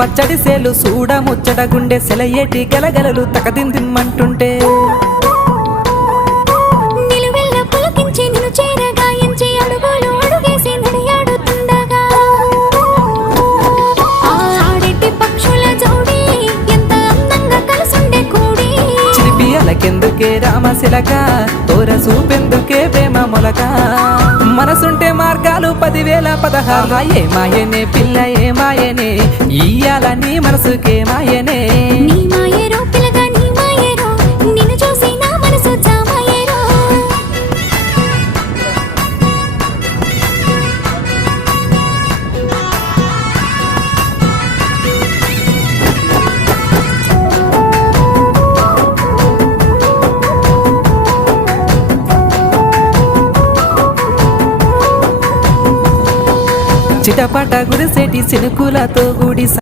పచ్చడి సేలు సూడ ముచ్చట గుండె సెలయేటి గలగలలు తకదిందిమ్మంటుంటే. చిలిపియలకెందుకే రామశిలక తోర చూపెందుకే ప్రేమ మొలక. మనసుంటే మార్గాలు పదివేల పదహారు మాయనే ఇయ్యాల నీ మనసుకే మాయనే. నీ మాయేరో పిల్లగా నీ మాయేరో నిన్ను చూసి నా మనసు జామాయేరో చిటపట గుడిసెటి సినుకులతో గుడి